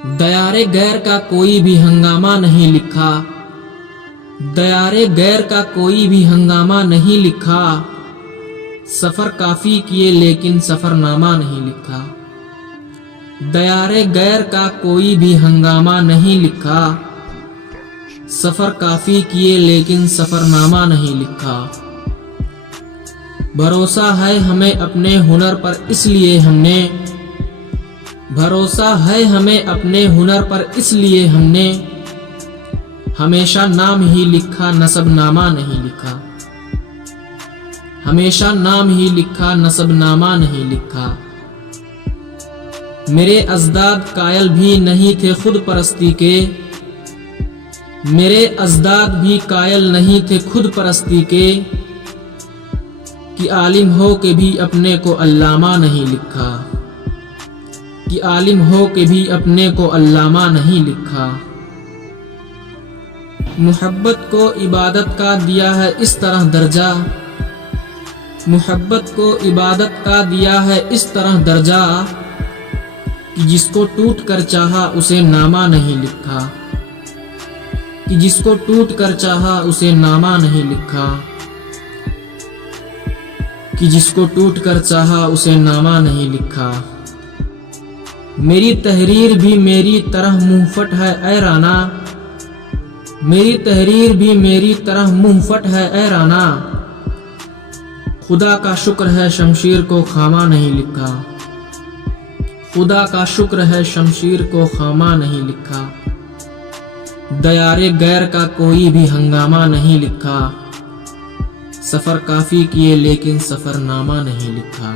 दयारे गैर का कोई भी हंगामा नहीं लिखा, दयारे गैर का कोई भी हंगामा नहीं लिखा। सफर काफी किए लेकिन सफरनामा नहीं लिखा। दयारे गैर का कोई भी हंगामा नहीं लिखा। सफर काफी किए लेकिन सफरनामा नहीं लिखा। भरोसा है हमें अपने हुनर पर इसलिए हमने, भरोसा है हमें अपने हुनर पर इसलिए हमने हमेशा नाम ही लिखा नसबनामा नहीं लिखा। हमेशा नाम ही लिखा नसबनामा नहीं लिखा। मेरे अजदाद कायल भी नहीं थे खुद परस्ती के, मेरे अजदाद भी कायल नहीं थे खुद परस्ती के, कि आलिम हो के भी अपने को अल्लामा नहीं लिखा, कि आलिम हो के भी अपने को अल्लामा नहीं लिखा। मुहब्बत को इबादत का दिया है इस तरह दर्जा, मुहब्बत को इबादत का दिया है इस तरह दर्जा, कि जिसको टूट कर चाहा उसे नामा नहीं लिखा, कि जिसको टूट कर चाहा उसे नामा नहीं लिखा, कि जिसको टूट कर चाहा उसे नामा नहीं लिखा। मेरी तहरीर भी मेरी तरह मुंहफट है ऐ राना, मेरी तहरीर भी मेरी तरह मुंहफट है ऐ राना। खुदा का शुक्र है शमशीर को खामा नहीं लिखा, खुदा का शुक्र है शमशीर को खामा नहीं लिखा। दयारे गैर का कोई भी हंगामा नहीं लिखा। सफर काफी किए लेकिन सफरनामा नहीं लिखा।